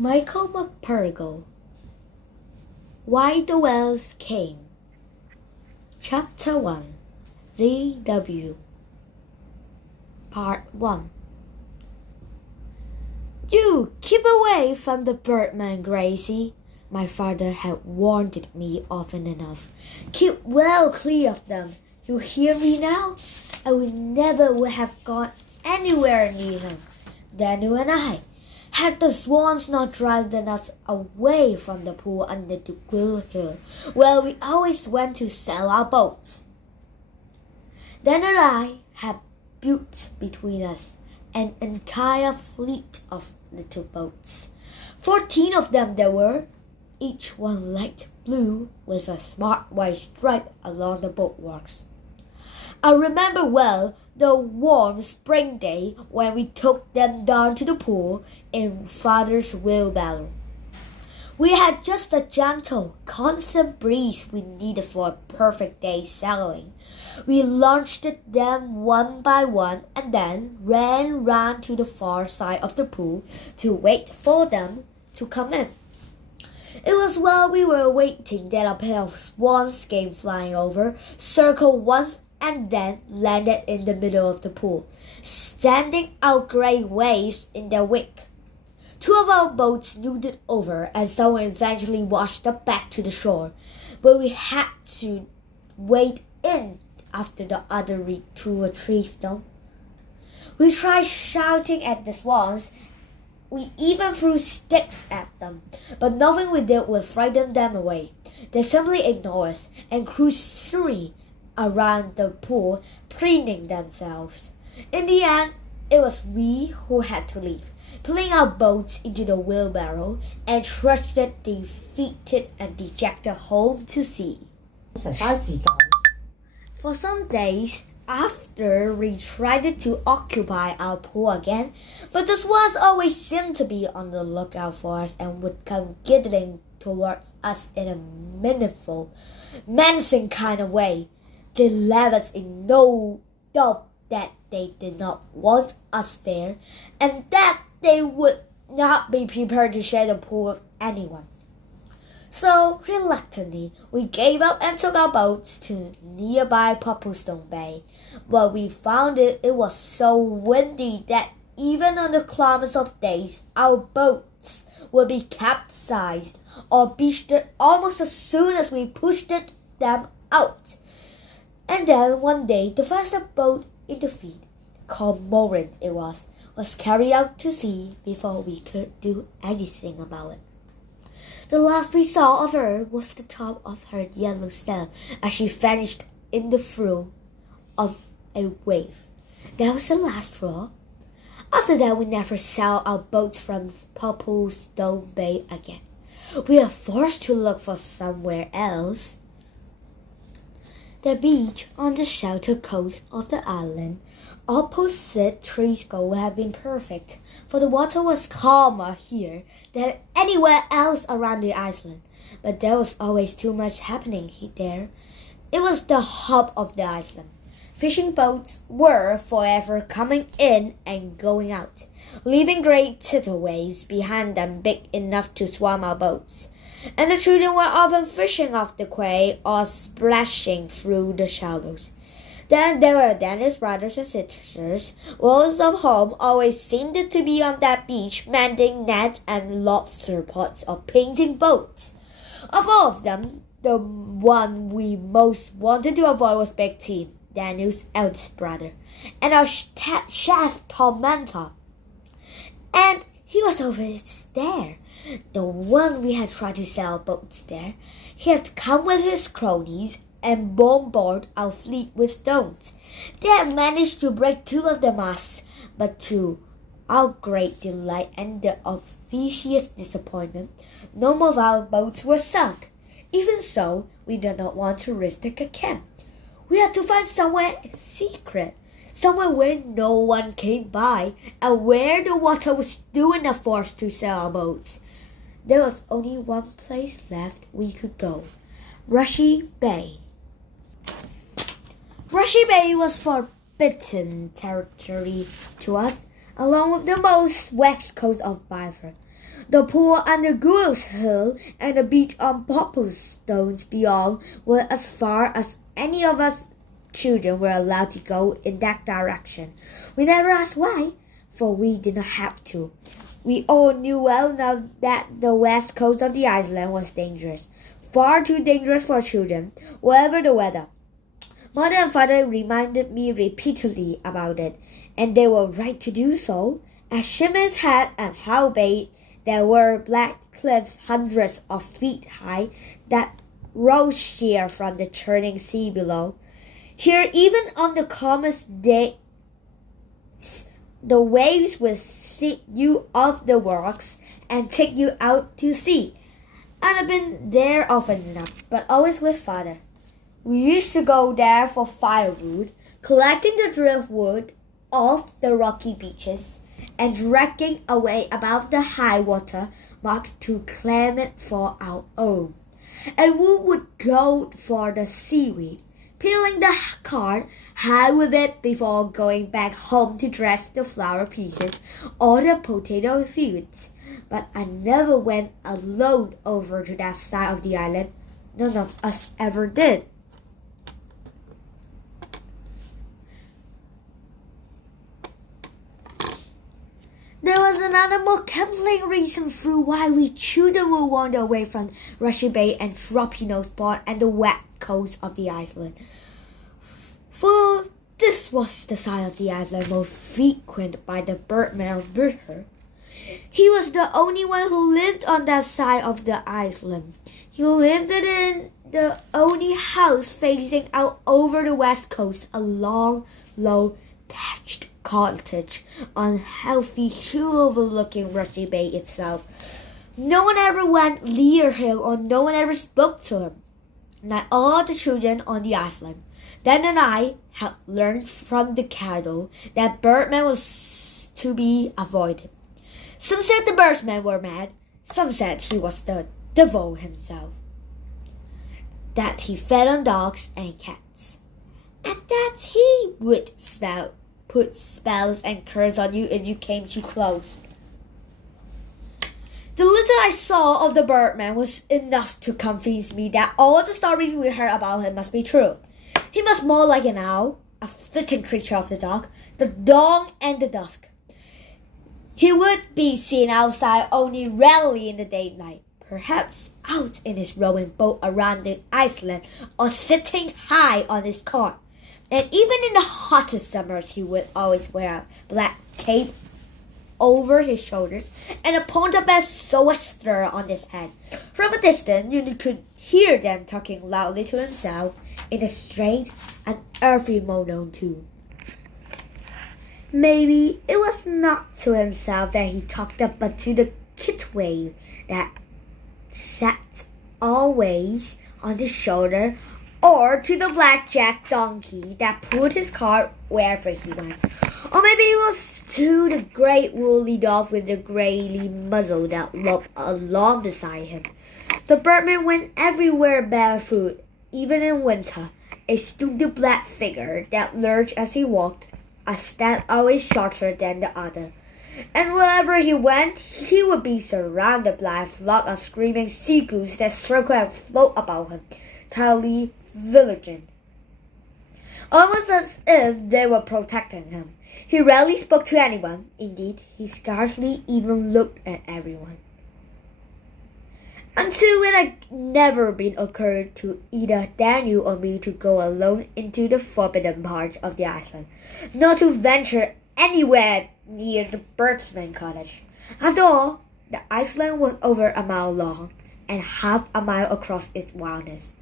Michael Morpurgo. Why the Whales Came. Chapter 1. ZW. Part 1. You keep away from the birdman, Gracie. My father had warned me often enough. Keep well clear of them. You hear me now? I would never would have gone anywhere near him. Daniel and I, had the swans not driven us away from the pool under the Grill Hill, where we always went to sail our boats. Daniel and I had built between us an entire fleet of little boats. 14 of them there were, each one light blue with a smart white stripe along the bulwarks. I remember well the warm spring day when we took them down to the pool in Father's wheelbarrow. We had just the gentle, constant breeze we needed for a perfect day's sailing. We launched them one by one and then ran round to the far side of the pool to wait for them to come in. It was while we were waiting that a pair of swans came flying over, circled once and then landed in the middle of the pool, sending out great waves in their wake. 2 of our boats noodled over and someone eventually washed them back to the shore, but we had to wade in after the other to retrieve them. We tried shouting at the swans. We even threw sticks at them, but nothing we did would frighten them away. They simply ignored us and cruised free around the pool, preening themselves. In the end, it was we who had to leave, pulling our boats into the wheelbarrow and trudged it defeated and dejected home to sea. For some days after, we tried to occupy our pool again, but the swans always seemed to be on the lookout for us and would come giggling towards us in a menacing kind of way. They left us in no doubt that they did not want us there, and that they would not be prepared to share the pool with anyone. So, reluctantly, we gave up and took our boats to nearby Popplestone Bay, but we found it was so windy that even on the calmest of days, our boats would be capsized or beached almost as soon as we pushed them out. And then one day, the first boat in the fleet, called Morin it was carried out to sea before we could do anything about it. The last we saw of her was the top of her yellow sail as she vanished in the throe of a wave. That was the last straw. After that, we never sailed our boats from Popplestone Bay again. We were forced to look for somewhere else. The beach on the sheltered coast of the island opposite Trisco would have been perfect, for the water was calmer here than anywhere else around the island. But there was always too much happening there. It was the hub of the island. Fishing boats were forever coming in and going out, leaving great tidal waves behind them big enough to swam our boats. And the children were often fishing off the quay or splashing through the shallows. Then there were Daniel's brothers and sisters, most of whom always seemed to be on that beach mending nets and lobster pots or painting boats. Of all of them, the one we most wanted to avoid was Big T, Daniel's eldest brother, and our chef tormentor. And he was over there, the one we had tried to sell boats there. He had come with his cronies and bombarded our fleet with stones. They had managed to break 2 of the masts, but to our great delight and the obvious disappointment, none of our boats were sunk. Even so, we did not want to risk the camp. We had to find somewhere secret, somewhere where no one came by, and where the water was still enough for us to sail our boats. There was only one place left we could go, Rushy Bay. Rushy Bay was forbidden territory to us, along with the most west coast of Biafra. The pool on the Goose Hill and the beach on Popplestones beyond were as far as any of us children were allowed to go in that direction. We never asked why, for we did not have to. We all knew well enough that the west coast of the island was dangerous, far too dangerous for children, whatever the weather. Mother and father reminded me repeatedly about it, and they were right to do so. At Shimon's Head and Howe Bay, there were black cliffs hundreds of feet high that rose sheer from the churning sea below. Here, even on the calmest days, the waves will shake you off the rocks and take you out to sea. I've been there often enough, but always with father. We used to go there for firewood, collecting the driftwood off the rocky beaches, and dragging away above the high water mark to claim it for our own. And we would go for the seaweed, peeling the card high with it before going back home to dress the flower pieces or the potato fields. But I never went alone over to that side of the island. None of us ever did. There was another more compelling reason through why we children would wander away from Rushy Bay and Droppy Nose Port and the wet coast of the island. For this was the side of the island most frequented by the birdman of Britain. He was the only one who lived on that side of the island. He lived in the only house facing out over the west coast, a long, low, thatched cottage on healthy hill overlooking Rushy Bay itself. No one ever went near him or no one ever spoke to him. Not all the children on the island. Dan and I had learned from the cattle that birdmen was to be avoided. Some said the birdsmen were mad. Some said he was the devil himself. That he fed on dogs and cats. And that he would put spells and curse on you if you came too close. The little I saw of the birdman was enough to convince me that all the stories we heard about him must be true. He must more like an owl, a flitting creature of the dark, the dawn and the dusk. He would be seen outside only rarely in the daylight, perhaps out in his rowing boat around the island or sitting high on his cart. And even in the hottest summers, he would always wear a black cape over his shoulders and a pointed sou'wester on his head. From a distance, you could hear them talking loudly to himself in a strange and earthy monotone tune. Maybe it was not to himself that he talked, but to the kitwave that sat always on his shoulder, or to the blackjack donkey that pulled his cart wherever he went. Or maybe it was to the great woolly dog with the greyly muzzle that loped along beside him. The birdman went everywhere barefoot, even in winter, a stooped black figure that lurched as he walked, a step always shorter than the other. And wherever he went, he would be surrounded by a flock of screaming sea-goose that circled and floated about him, tightly vigilant, almost as if they were protecting him. He rarely spoke to anyone. Indeed, he scarcely even looked at everyone. Until it had never been occurred to either Daniel or me to go alone into the forbidden part of the island, nor to venture anywhere near the birdsman cottage. After all, the island was over a mile long and half a mile across its wildness.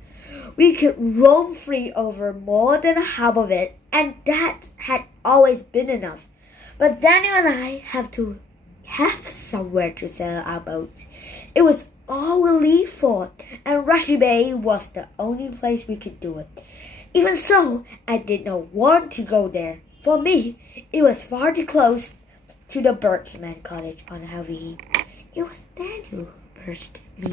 We could roam free over more than half of it, and that had always been enough. But Daniel and I have to have somewhere to sail our boat. It was all we lived for, and Rushy Bay was the only place we could do it. Even so, I did not want to go there. For me, it was far too close to the birdsman cottage on Heavy Heath. It was Daniel who burst me.